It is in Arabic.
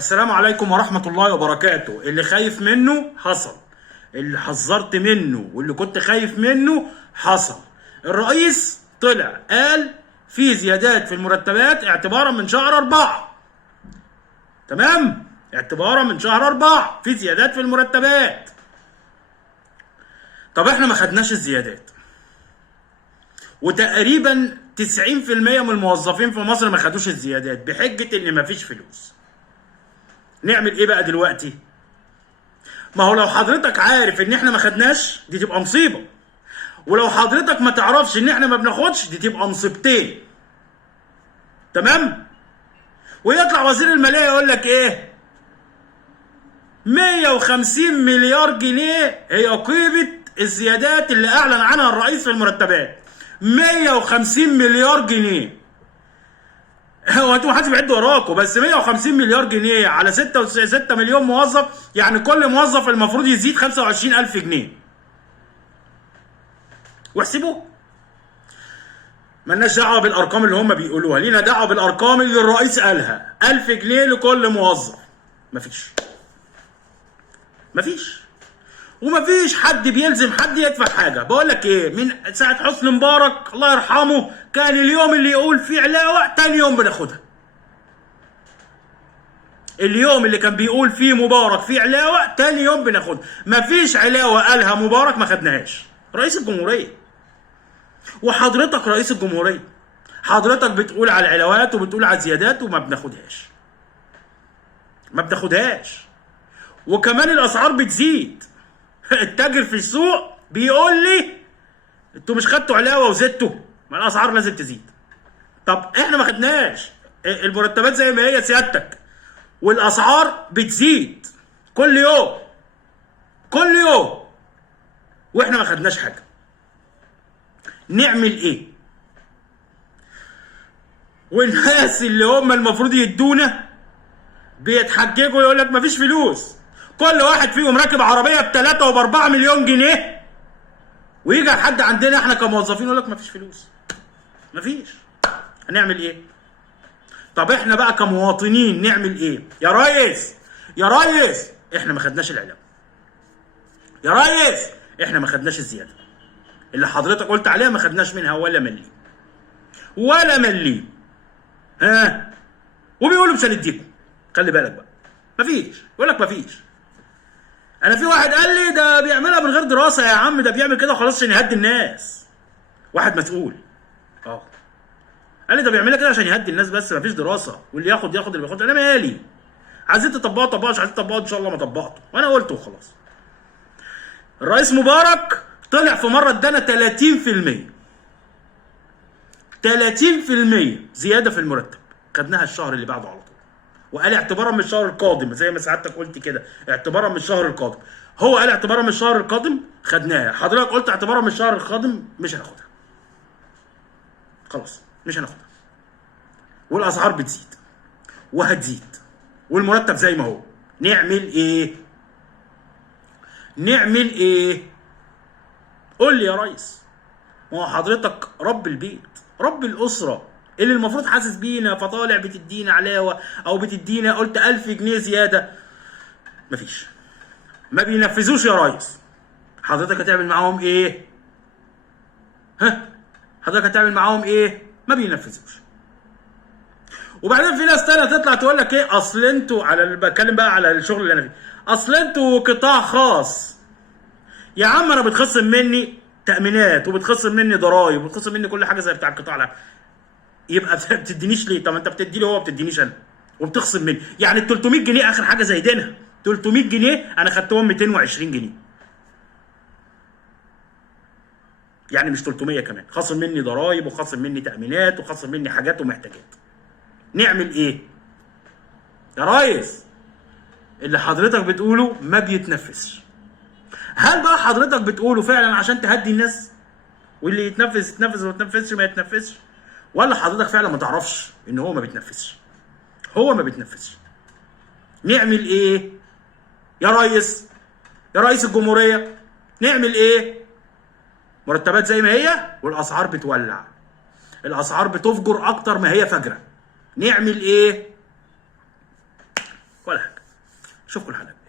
السلام عليكم ورحمة الله وبركاته. اللي خايف منه حصل، اللي حذرت منه واللي كنت خايف منه حصل. الرئيس طلع قال في زيادات في المرتبات اعتبارا من شهر 4. تمام؟ اعتبارا من شهر 4 في زيادات في المرتبات. طب احنا ما خدناش الزيادات، وتقريبا 90% من الموظفين في مصر ما خدوش الزيادات بحجة ان مفيش فلوس. نعمل ايه بقى دلوقتي؟ ما هو لو حضرتك عارف ان احنا ما خدناش دي تبقى مصيبة، ولو حضرتك ما تعرفش ان احنا ما بناخدش دي تبقى مصيبتين. تمام؟ ويطلع وزير المالية يقول لك ايه؟ 150 مليار جنيه هي قيمة الزيادات اللي اعلن عنها الرئيس في المرتبات. 150 مليار جنيه. هو انتوا محدش بيعد وراكم، بس 150 مليار جنيه على 6 مليون موظف، يعني كل موظف المفروض يزيد 25,000 جنيه. واحسبوه. مالناش دعوه بالارقام اللي هم بيقولوها، لينا دعوه بالارقام اللي الرئيس قالها. 1000 جنيه لكل موظف. مفيش. ومفيش حد بيلزم حد يدفع حاجه. بقول لك ايه، من ساعه حسني مبارك الله يرحمه كان اليوم اللي يقول فيه علاوه تاني يوم بناخدها. اليوم اللي كان بيقول فيه مبارك فيه علاوه تاني يوم بناخدها. مفيش علاوه قالها مبارك ما خدناهاش. رئيس الجمهوريه، وحضرتك رئيس الجمهوريه، حضرتك بتقول على العلاوات وبتقول على الزيادات وما بناخدهاش. وكمان الاسعار بتزيد. التاجر في السوق بيقول لي انتوا مش خدتوا علاوه وزدتوا، ما الاسعار لازم تزيد. طب احنا ما خدناش، المرتبات زي ما هي سيادتك، والاسعار بتزيد كل يوم واحنا ما خدناش حاجه. نعمل ايه؟ والناس اللي هم المفروض يدونا بيتحججوا يقول لك مفيش فلوس. كل واحد فيهم راكب عربيه ب3 وب4 مليون جنيه، ويجي حد عندنا احنا كموظفين يقول لك مفيش فلوس. مفيش. هنعمل ايه؟ طب احنا بقى كمواطنين نعمل ايه؟ يا ريس احنا ما خدناش العلاوه. يا ريس احنا ما خدناش الزياده اللي حضرتك قلت عليها، ما خدناش منها ولا مليم. وبيقولوا مش هنديكم. خلي بالك بقى. يقول لك مفيش. انا في واحد قال لي ده بيعملها من غير دراسه يا عم، ده بيعمل كده خلاص عشان يهدي الناس. واحد مسؤول قال لي ده بيعملها كده عشان يهدي الناس بس، مفيش دراسه، واللي ياخد اللي بياخد. انا مالي؟ عايزين تطبقوا طبقوا، مش عايزين تطبقوا ان شاء الله ما طبقته، وانا قلته وخلاص. الرئيس مبارك طلع في مره ادانا 30% زياده في المرتب، خدناها الشهر اللي بعده على طول. وقال اعتبارا من الشهر القادم، زي ما سعادتك قلت كده، اعتبارا من الشهر القادم. هو قال اعتبارا من الشهر القادم خدناها، حضرتك قلت اعتبارا من الشهر القادم مش هناخدها. خلاص مش هناخدها. والاسعار بتزيد وهتزيد، والمرتب زي ما هو. نعمل ايه؟ قول لي يا ريس. ما هو حضرتك رب البيت، رب الاسره، اللي المفروض حاسس بينا، فطالع بتدينا علاوه او بتدينا قلت 1000 جنيه زياده. مفيش. ما بينفذوش يا ريس. حضرتك هتعمل معاهم ايه؟ ما بينفذوش. وبعدين في ناس تانية تطلع تقول لك ايه، اصل انتوا بتكلم بقى على الشغل اللي انا فيه، اصل انتوا قطاع خاص. يا عم انا بتخصم مني تأمينات، وبتخصم مني ضرايب، وبتخصم مني كل حاجه زي بتاع القطاع العام. يبقى ما بتدينيش ليه؟ طب انت بتدي لي هو، ما بتدينيش انا، وبتخصم مني. يعني ال 300 جنيه اخر حاجه زايدينها، 300 جنيه انا خدتهم 220 جنيه. يعني مش 300 كمان، خاصم مني ضرايب وخاصم مني تأمينات وخاصم مني حاجات ومحتاجات. نعمل ايه؟ يا ريس اللي حضرتك بتقوله ما بيتنفذش. هل بقى حضرتك بتقوله فعلا عشان تهدي الناس، واللي يتنفذ وما يتنفذش ما يتنفذش، ولا حضرتك فعلا ما تعرفش ان هو ما بيتنفذش؟ نعمل ايه يا رئيس الجمهوريه؟ نعمل ايه؟ مرتبات زي ما هي والاسعار بتولع، الاسعار بتفجر اكتر ما هي فجره. نعمل ايه؟ ولا حاجه. اشوفكم الحلقه.